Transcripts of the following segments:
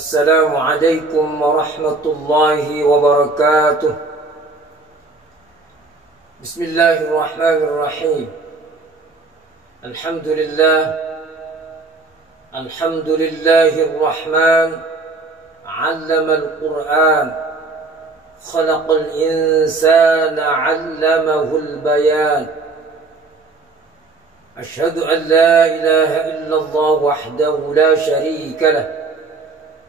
السلام عليكم ورحمة الله وبركاته. بسم الله الرحمن الرحيم. الحمد لله الرحمن علم القرآن خلق الإنسان علمه البيان. أشهد أن لا إله إلا الله وحده لا شريك له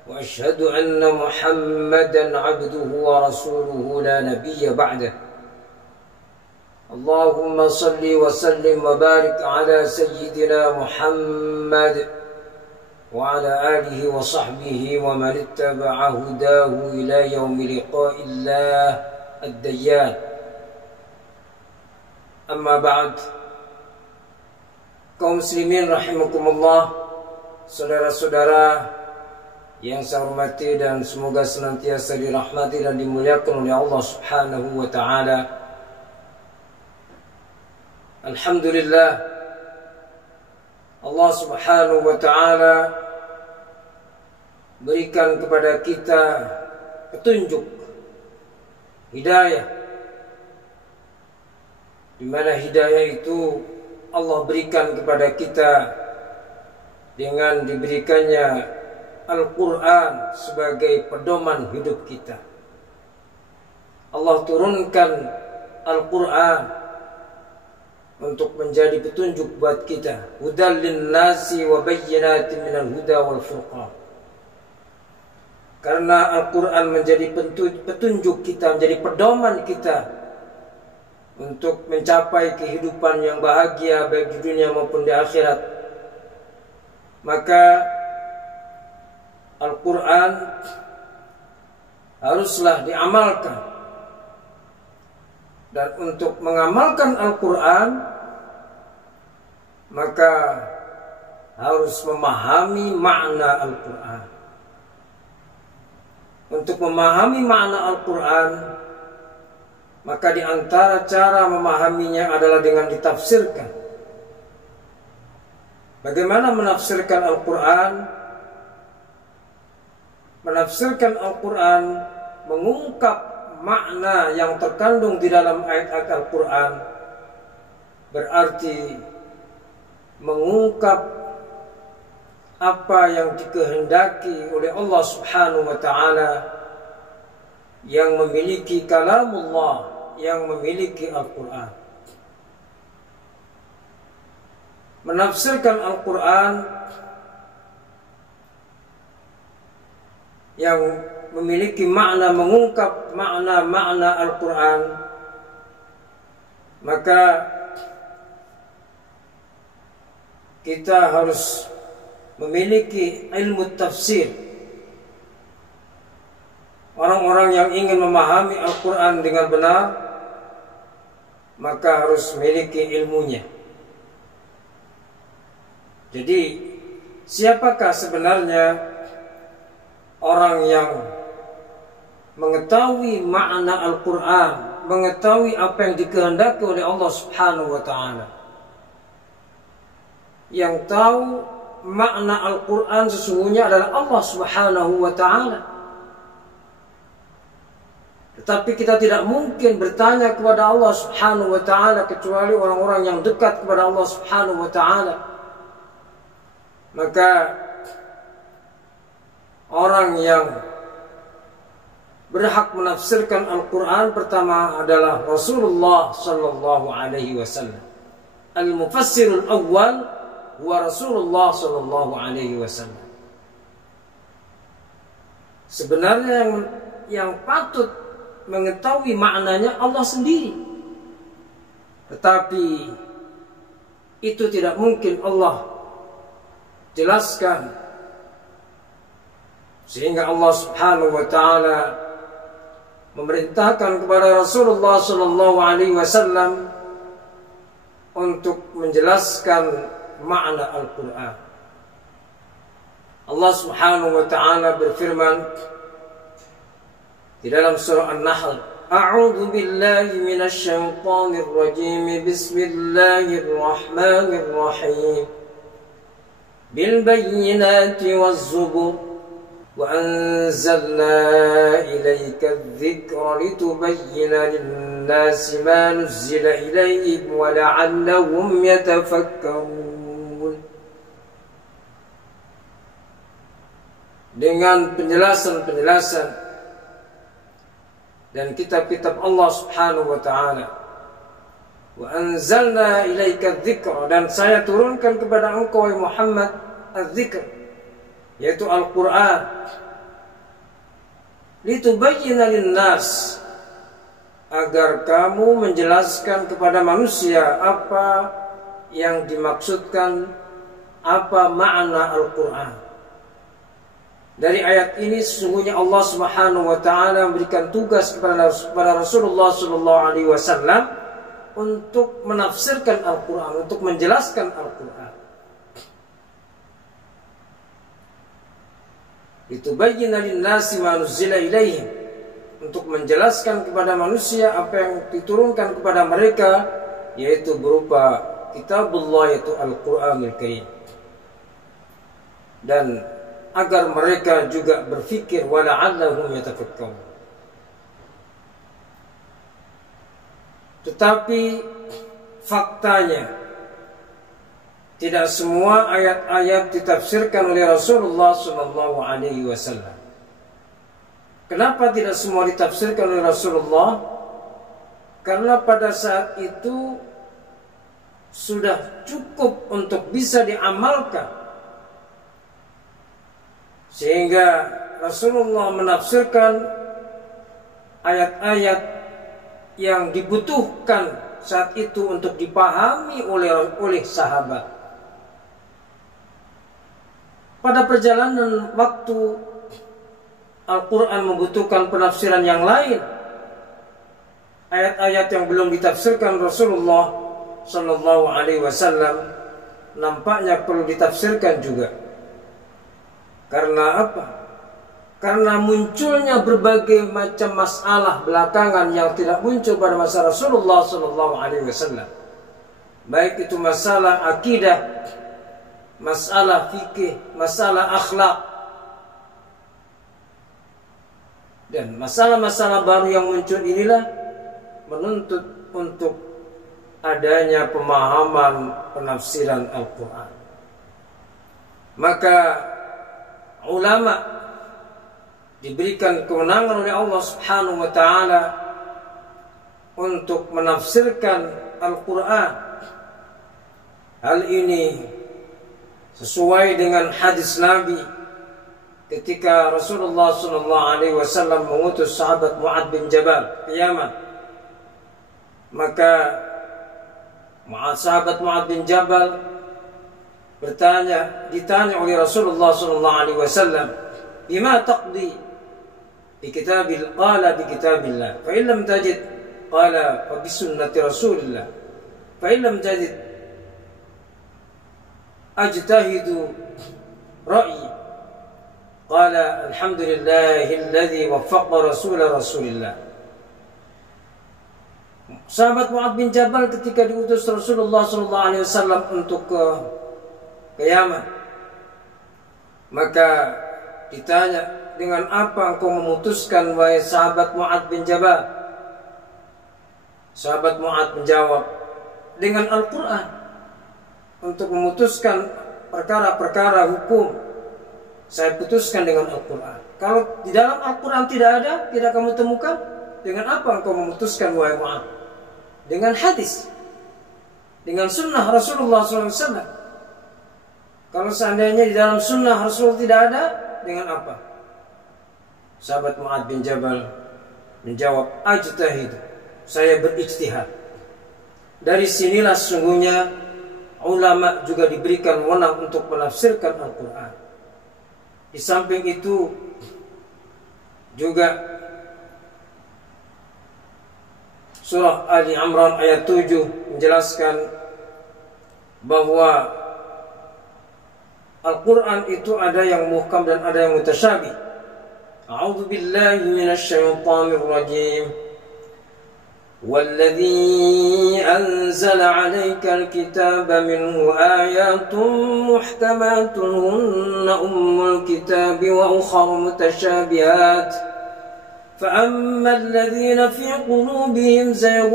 وأشهد أن محمدا عبده ورسوله لا نبي بعده. اللهم صل وسلم وبارك على سيدنا محمد وعلى آله وصحبه ومن اتبع هداه إلى يوم لقاء الله الديان. أما بعد. Kaum muslimin rahimakumullah, saudara-saudara yang saya hormati dan semoga senantiasa dirahmati dan dimuliakan oleh Allah Subhanahu wa taala. Alhamdulillah, Allah Subhanahu wa taala berikan kepada kita petunjuk, hidayah, di mana hidayah itu Allah berikan kepada kita dengan diberikannya Al-Quran sebagai pedoman hidup kita. Allah turunkan Al-Quran untuk menjadi petunjuk buat kita. Hudal linnasi wa bayyinatin minal huda wal furqan. Karena Al-Quran menjadi petunjuk kita, menjadi pedoman kita untuk mencapai kehidupan yang bahagia baik di dunia maupun di akhirat, maka Al-Quran haruslah diamalkan. Dan untuk mengamalkan Al-Quran, maka harus memahami makna Al-Quran. Untuk memahami makna Al-Quran, maka di antara cara memahaminya adalah dengan ditafsirkan. Bagaimana menafsirkan Al-Quran? Menafsirkan Al-Quran, mengungkap makna yang terkandung di dalam ayat-ayat Al-Quran, berarti mengungkap apa yang dikehendaki oleh Allah Subhanahu wa ta'ala yang memiliki kalamullah, yang memiliki Al-Quran. Menafsirkan Al-Quran yang memiliki makna, mengungkap makna-makna Al-Quran, maka kita harus memiliki ilmu tafsir. Orang-orang yang ingin memahami Al-Quran dengan benar, maka harus memiliki ilmunya. Jadi, siapakah sebenarnya orang yang mengetahui makna Al-Quran, mengetahui apa yang dikehendaki oleh Allah Subhanahu wa ta'ala? Yang tahu makna Al-Quran sesungguhnya adalah Allah Subhanahu wa ta'ala. Tetapi kita tidak mungkin bertanya kepada Allah Subhanahu wa ta'ala kecuali orang-orang yang dekat kepada Allah Subhanahu wa ta'ala. Maka orang yang berhak menafsirkan Al-Quran pertama adalah Rasulullah sallallahu alaihi wasallam. Al-mufassirul awwal huwa Rasulullah sallallahu alaihi wasallam. Sebenarnya yang patut mengetahui maknanya Allah sendiri, tetapi itu tidak mungkin Allah jelaskan, sehingga Allah Subhanahu wa ta'ala memerintahkan kepada Rasulullah sallallahu alaihi wasallam untuk menjelaskan makna Al-Quran. Allah Subhanahu wa ta'ala berfirman di dalam surah An-Nahl, A'udzu billahi minasy syaithanir rajim. Bismillahirrahmanirrahim. Bil bayyinati waz zubur وأنزلنا إليك الذكر لتبين للناس ما نزل إليهم ولعلهم يتفكرون. Dengan penjelasan-penjelasan dan kitab-kitab Allah Subhanahu wa taala. Wa anzalna ilaika dzikra, dan saya turunkan kepada engkau Muhammad az-dzikr, yaitu Al-Qur'an, litubayyana lin-nas, agar kamu menjelaskan kepada manusia apa yang dimaksudkan, apa makna Al-Qur'an. Dari ayat ini sesungguhnya Allah Subhanahu wa taala memberikan tugas kepada Rasulullah sallallahu alaihi wasallam untuk menafsirkan Al-Qur'an, untuk menjelaskan Al-Qur'an. Litubayyana lin-nasi ma nuzila ilaihim, untuk menjelaskan kepada manusia apa yang diturunkan kepada mereka, yaitu berupa kitabullah, yaitu Al-Qur'anul Karim. Dan agar mereka juga berfikir, wala'allahum yatafakkarun. Tetapi faktanya tidak semua ayat-ayat ditafsirkan oleh Rasulullah sallallahu alaihi wasallam. Kenapa tidak semua ditafsirkan oleh Rasulullah? Karena pada saat itu sudah cukup untuk bisa diamalkan, sehingga Rasulullah menafsirkan ayat-ayat yang dibutuhkan saat itu untuk dipahami oleh sahabat. Pada perjalanan waktu, Al-Quran membutuhkan penafsiran yang lain. Ayat-ayat yang belum ditafsirkan Rasulullah sallallahu alaihi wasallam nampaknya perlu ditafsirkan juga. Karena apa? Karena munculnya berbagai macam masalah belakangan yang tidak muncul pada masa Rasulullah sallallahu alaihi wasallam. Baik itu masalah akidah, masalah fikih, masalah akhlak, dan masalah-masalah baru yang muncul inilah menuntut untuk adanya pemahaman penafsiran Al-Quran. Maka ulama diberikan kewenangan oleh Allah Subhanahu wa taala untuk menafsirkan Al-Quran. Hal ini sesuai dengan hadis Nabi ketika Rasulullah sallallahu alaihi wasallam mengutus sahabat Mu'adz bin Jabal ke Yaman. Maka sahabat Mu'adz bin Jabal ditanya oleh Rasulullah sallallahu alaihi wasallam, "Bima taqdi?" Bi kitabil, qala bi kitabillah. Fa in lam tajid, qala fa bi sunnati Rasulillah. Fa in lam tajid, ajtahidu ra'yi. Qala alhamdulillahi alladhi waffaqa Rasulillah. Sahabat Mu'adz bin Jabal ketika diutus Rasulullah sallallahu alaihi wasallam untuk ke Yaman, maka ditanya, dengan apa engkau memutuskan wahai sahabat Mu'adz bin Jabal? Sahabat Mu'adz menjawab, dengan Al-Quran, untuk memutuskan perkara-perkara hukum saya putuskan dengan Al-Quran. Kalau di dalam Al-Quran tidak ada, tidak kamu temukan, dengan apa engkau memutuskan wahai Mu'adz? Dengan hadis, dengan sunnah Rasulullah SAW. Kalau seandainya di dalam sunnah Rasul tidak ada, dengan apa? Sahabat Mu'adz bin Jabal menjawab, ajtahid, saya berijtihad. Dari sinilah sesungguhnya ulama juga diberikan wewenang untuk menafsirkan Al-Quran. Di samping itu juga surah Ali Imran ayat 7 menjelaskan bahwa Al-Quran itu ada yang muhkam dan ada yang mutasyabih. A'udzu billahi minasy syaithanir rajim. والذي أنزل عليك الكتاب منه آيات محكمات هن أم الكتاب وأخر متشابهات فأما الذين في قلوبهم زيغ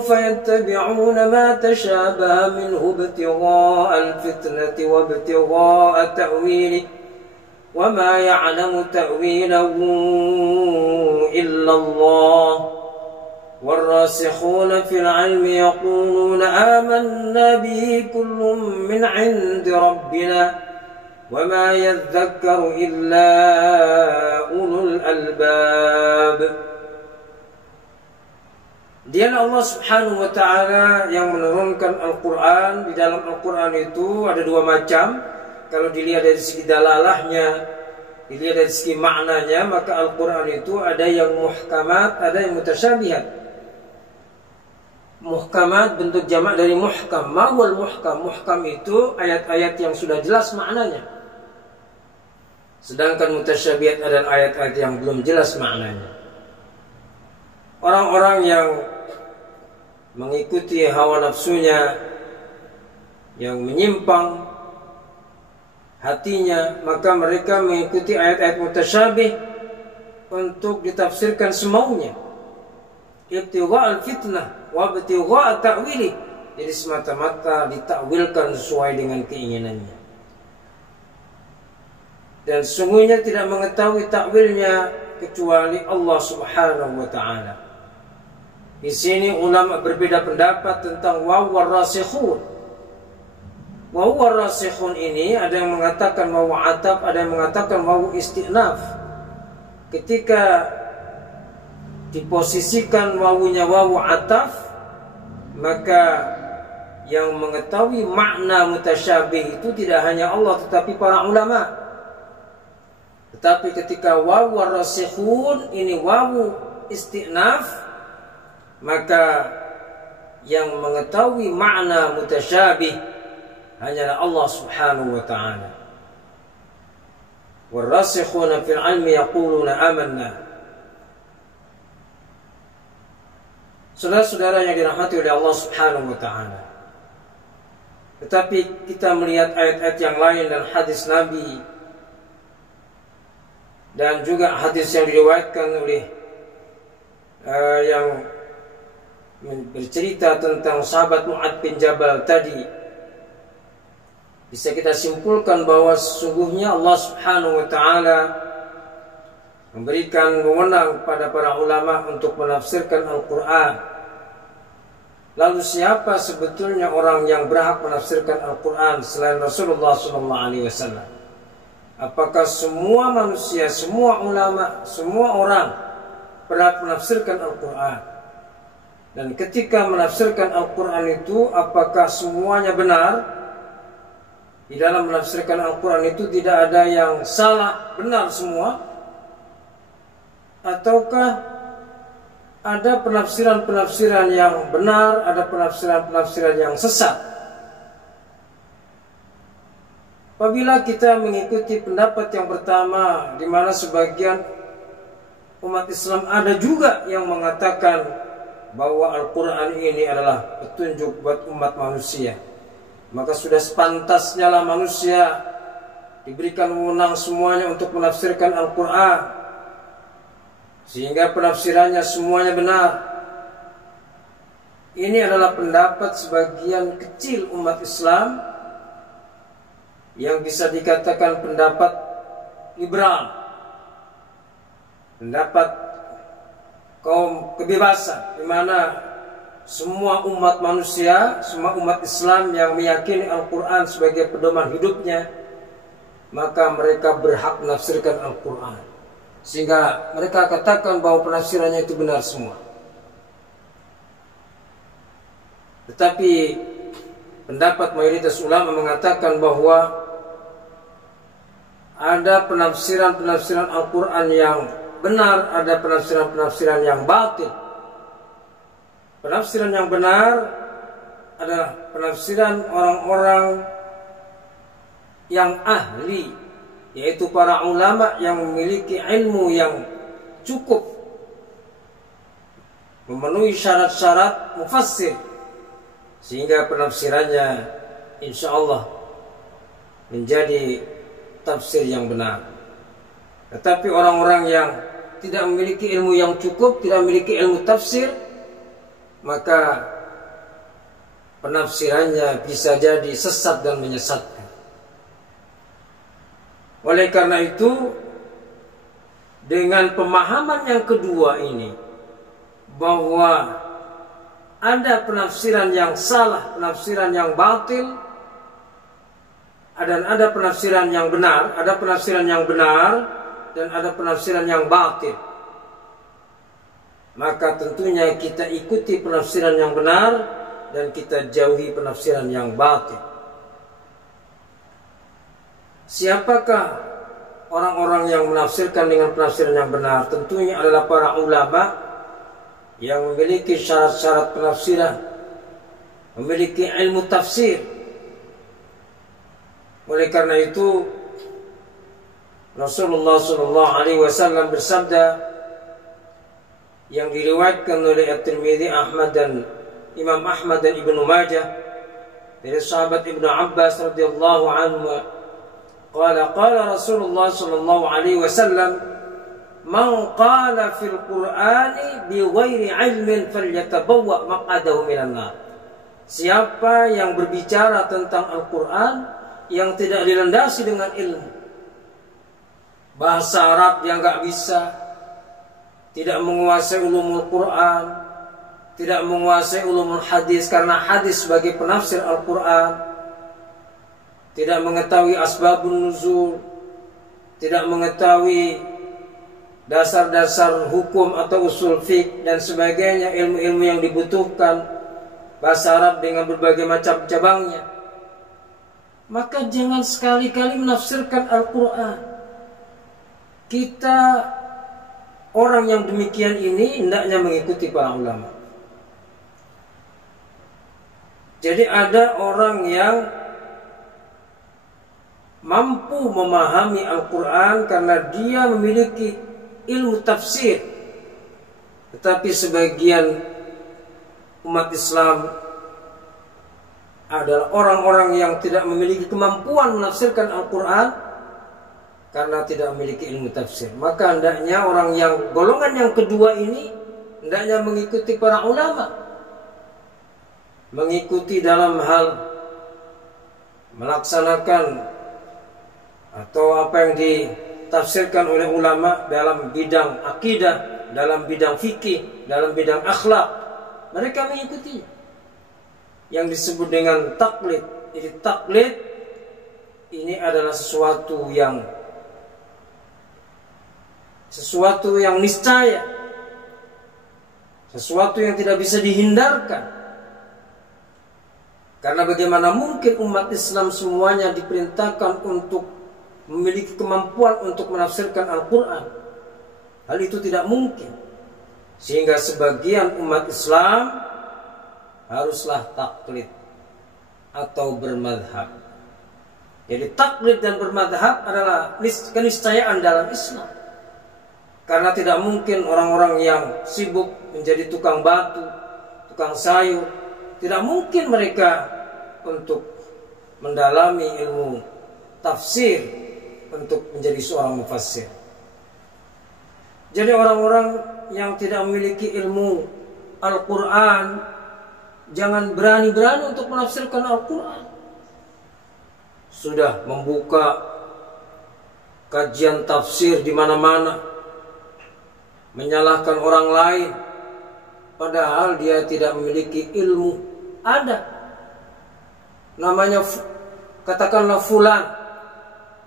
فيتبعون ما تشابه منه ابتغاء الفتنة وابتغاء تأويله وما يعلم تأويله إلا الله والراسخون في العلم يقولون آمنا به كل من عند ربنا وما يذكر إلا أولو الألباب. Dialah Allah Subhanahu wa taala yang menurunkan Al-Qur'an. Di dalam Al-Qur'an itu ada dua macam. Kalau dilihat dari segi dalalahnya, dilihat dari segi maknanya, maka Al-Qur'an itu ada yang muhkamat, ada yang mutasyabihat. Muhkamat bentuk jamak dari muhkam. Mawal muhkam. Muhkam itu ayat-ayat yang sudah jelas maknanya. Sedangkan mutasyabihat adalah ayat-ayat yang belum jelas maknanya. Orang-orang yang mengikuti hawa nafsunya, yang menyimpang hatinya, maka mereka mengikuti ayat-ayat mutasyabih untuk ditafsirkan semaunya. Ibtigha' al-fitnah wa ibtigha' ta'wili. Jadi semata-mata ditakwilkan sesuai dengan keinginannya. Dan sungguhnya tidak mengetahui takwilnya kecuali Allah Subhanahu wa taala. Di sini ulama berbeda pendapat tentang waw war-rasikhun. Waw war-rasikhun ini ada yang mengatakan waw ataf, ada yang mengatakan waw istinaf. Ketika diposisikan wawunya wawu ataf, maka yang mengetahui makna mutasyabih itu tidak hanya Allah tetapi para ulama. Tetapi ketika wawu rasikhun ini wawu istinaf, maka yang mengetahui makna mutasyabih hanyalah Allah Subhanahu wa taala. Warasikhuna fil ilmi yaquluna amanna. Saudara-saudara yang dirahmati oleh Allah Subhanahu wa taala. Tetapi kita melihat ayat-ayat yang lain dan hadis Nabi dan juga hadis yang diriwayatkan oleh yang bercerita tentang sahabat Mu'adz bin Jabal tadi, bisa kita simpulkan bahwa sesungguhnya Allah Subhanahu wa taala memberikan wewenang pada para ulama untuk menafsirkan Al-Quran. Lalu siapa sebetulnya orang yang berhak menafsirkan Al-Quran selain Rasulullah SAW? Apakah semua manusia, semua ulama, semua orang berhak menafsirkan Al-Quran? Dan ketika menafsirkan Al-Quran itu, apakah semuanya benar? Di dalam menafsirkan Al-Quran itu tidak ada yang salah, benar semua? Ataukah ada penafsiran-penafsiran yang benar, ada penafsiran-penafsiran yang sesat? Apabila kita mengikuti pendapat yang pertama, di mana sebagian umat Islam ada juga yang mengatakan bahwa Al-Quran ini adalah petunjuk buat umat manusia, maka sudah sepantasnya lah manusia diberikan wewenang semuanya untuk menafsirkan Al-Quran, sehingga penafsirannya semuanya benar. Ini adalah pendapat sebagian kecil umat Islam yang bisa dikatakan pendapat liberal, pendapat kaum kebebasan, di mana semua umat manusia, semua umat Islam yang meyakini Al-Quran sebagai pedoman hidupnya, maka mereka berhak menafsirkan Al-Quran. Sehingga mereka katakan bahwa penafsirannya itu benar semua. Tetapi pendapat mayoritas ulama mengatakan bahwa ada penafsiran-penafsiran Al-Quran yang benar, ada penafsiran-penafsiran yang batil. Penafsiran yang benar adalah penafsiran orang-orang yang ahli, yaitu para ulama yang memiliki ilmu yang cukup memenuhi syarat-syarat mufassir, sehingga penafsirannya insya Allah menjadi tafsir yang benar. Tetapi orang-orang yang tidak memiliki ilmu yang cukup, tidak memiliki ilmu tafsir, maka penafsirannya bisa jadi sesat dan menyesatkan. Oleh karena itu, dengan pemahaman yang kedua ini, bahwa ada penafsiran yang salah, penafsiran yang batil, dan ada penafsiran yang benar, ada penafsiran yang benar dan ada penafsiran yang batil. Maka tentunya kita ikuti penafsiran yang benar dan kita jauhi penafsiran yang batil. Siapakah orang-orang yang menafsirkan dengan penafsiran yang benar? Tentunya adalah para ulama yang memiliki syarat-syarat penafsiran, memiliki ilmu tafsir. Oleh karena itu, Rasulullah SAW bersabda yang diriwayatkan oleh At-Tirmidzi, Ahmad dan Imam Ahmad dan Ibnu Majah dari sahabat Ibnu Abbas radhiyallahu anhu, qala Rasulullah SAW, man qala fil Qur'ani bi ghairi ilmin falyatabawwa maq'adahu minan nar. Siapa yang berbicara tentang Al-Qur'an yang tidak dilandasi dengan ilmu, bahasa Arab yang enggak bisa, tidak menguasai ulumul Quran, tidak menguasai ulumul hadis, karena hadis sebagai penafsir Al-Quran, tidak mengetahui asbabun nuzul, tidak mengetahui dasar-dasar hukum atau usul fiqh dan sebagainya, ilmu-ilmu yang dibutuhkan, bahasa Arab dengan berbagai macam cabangnya, maka jangan sekali-kali menafsirkan Al-Quran. Kita orang yang demikian ini hendaknya mengikuti para ulama. Jadi ada orang yang mampu memahami Al-Quran karena dia memiliki ilmu tafsir. Tetapi sebagian umat Islam adalah orang-orang yang tidak memiliki kemampuan menafsirkan Al-Quran karena tidak memiliki ilmu tafsir. Maka hendaknya orang yang golongan yang kedua ini hendaknya mengikuti para ulama, mengikuti dalam hal melaksanakan atau apa yang ditafsirkan oleh ulama dalam bidang akidah, dalam bidang fikih, dalam bidang akhlak. Mereka mengikutinya, yang disebut dengan taklid. Jadi taklid ini adalah sesuatu yang niscaya, sesuatu yang tidak bisa dihindarkan. Karena bagaimana mungkin umat Islam semuanya diperintahkan untuk memiliki kemampuan untuk menafsirkan Al-Quran? Hal itu tidak mungkin. Sehingga sebagian umat Islam haruslah taklid atau bermadhab. Jadi taklid dan bermadhab adalah keniscayaan dalam Islam. Karena tidak mungkin orang-orang yang sibuk menjadi tukang batu, tukang sayur, tidak mungkin mereka untuk mendalami ilmu tafsir untuk menjadi seorang mufassir. Jadi orang-orang yang tidak memiliki ilmu Al-Quran jangan berani-berani untuk menafsirkan Al-Quran. Sudah membuka kajian tafsir di mana-mana, menyalahkan orang lain, padahal dia tidak memiliki ilmu. Ada namanya, katakanlah fulan,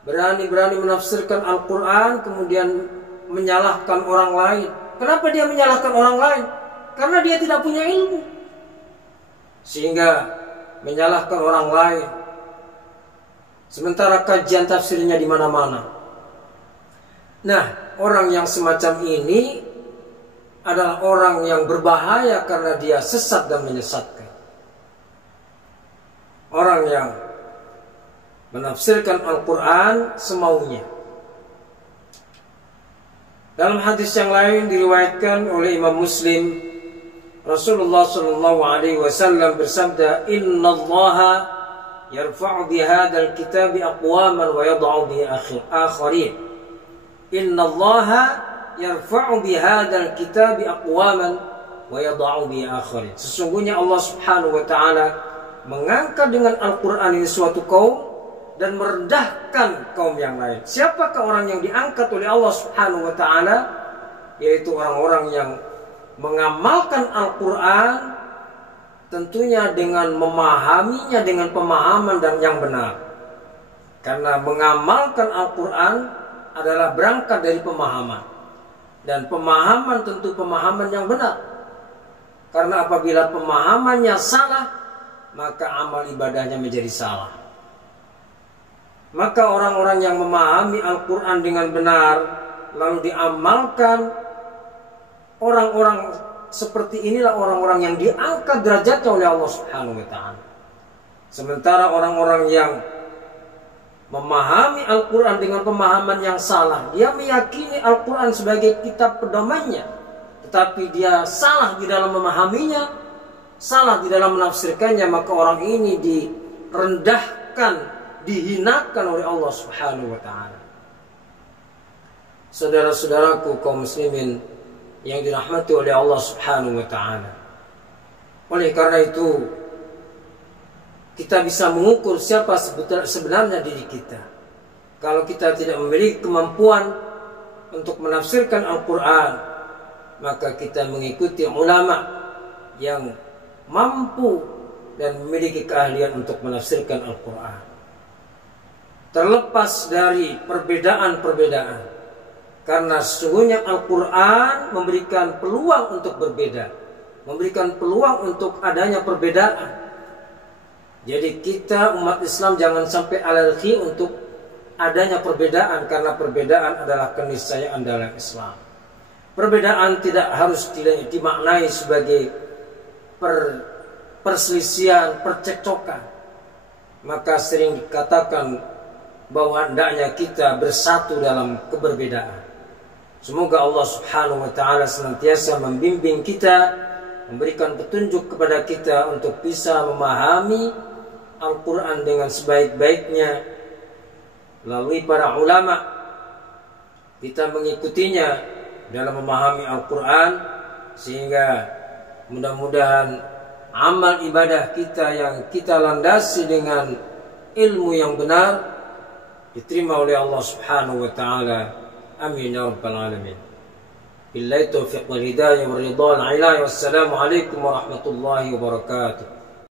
berani-berani menafsirkan Al-Quran kemudian menyalahkan orang lain. Kenapa dia menyalahkan orang lain? Karena dia tidak punya ilmu, sehingga menyalahkan orang lain. Sementara kajian tafsirnya di mana-mana. Nah, orang yang semacam ini adalah orang yang berbahaya karena dia sesat dan menyesatkan. Orang yang menafsirkan Al-Quran semaunya. Dalam hadis yang lain diriwayatkan oleh Imam Muslim Rasulullah sallallahu alaihi wasallam bersabda, "Innallaha yarfa'u bihadzal kitabi aqwaman wa yad'u bi akharin." Innallaha yarfa'u bihadzal kitabi aqwaman wa yad'u bi akharin. Sesungguhnya Allah Subhanahu wa taala mengangkat dengan Al-Qur'an ini suatu kaum dan merendahkan kaum yang lain. Siapakah orang yang diangkat oleh Allah Subhanahu wa taala? Yaitu orang-orang yang mengamalkan Al-Quran, tentunya dengan memahaminya dengan pemahaman dan yang benar. Karena mengamalkan Al-Quran adalah berangkat dari pemahaman, dan pemahaman tentu pemahaman yang benar. Karena apabila pemahamannya salah, maka amal ibadahnya menjadi salah. Maka orang-orang yang memahami Al-Quran dengan benar lalu diamalkan, orang-orang seperti inilah orang-orang yang diangkat derajatnya oleh Allah Subhanahu wa taala. Sementara orang-orang yang memahami Al-Quran dengan pemahaman yang salah, dia meyakini Al-Quran sebagai kitab pedomannya, tetapi dia salah di dalam memahaminya, salah di dalam menafsirkannya, maka orang ini direndahkan, dihinakan oleh Allah Subhanahu wa taala. Saudara-saudaraku kaum muslimin yang dirahmati oleh Allah Subhanahu wa taala. Oleh karena itu, kita bisa mengukur siapa sebenarnya diri kita. Kalau kita tidak memiliki kemampuan untuk menafsirkan Al-Quran, maka kita mengikuti ulama yang mampu dan memiliki keahlian untuk menafsirkan Al-Quran. Terlepas dari perbedaan-perbedaan, karena sesungguhnya Al-Quran memberikan peluang untuk berbeda, memberikan peluang untuk adanya perbedaan. Jadi kita umat Islam jangan sampai alergi untuk adanya perbedaan, karena perbedaan adalah keniscayaan dalam Islam. Perbedaan tidak harus dimaknai sebagai perselisihan, percekcokan. Maka sering dikatakan bahwa hendaknya kita bersatu dalam keberbedaan. Semoga Allah Subhanahu wa taala senantiasa membimbing kita, memberikan petunjuk kepada kita untuk bisa memahami Al-Quran dengan sebaik-baiknya melalui para ulama. Kita mengikutinya dalam memahami Al-Quran, sehingga mudah-mudahan amal ibadah kita yang kita landasi dengan ilmu yang benar diterima oleh Allah Subhanahu wa taala. Amin ya rabbal alamin. Billahi taufiq wal hidayah wal ridha wal ilahiyah. Wassalamu alaikum warahmatullahi wabarakatuh.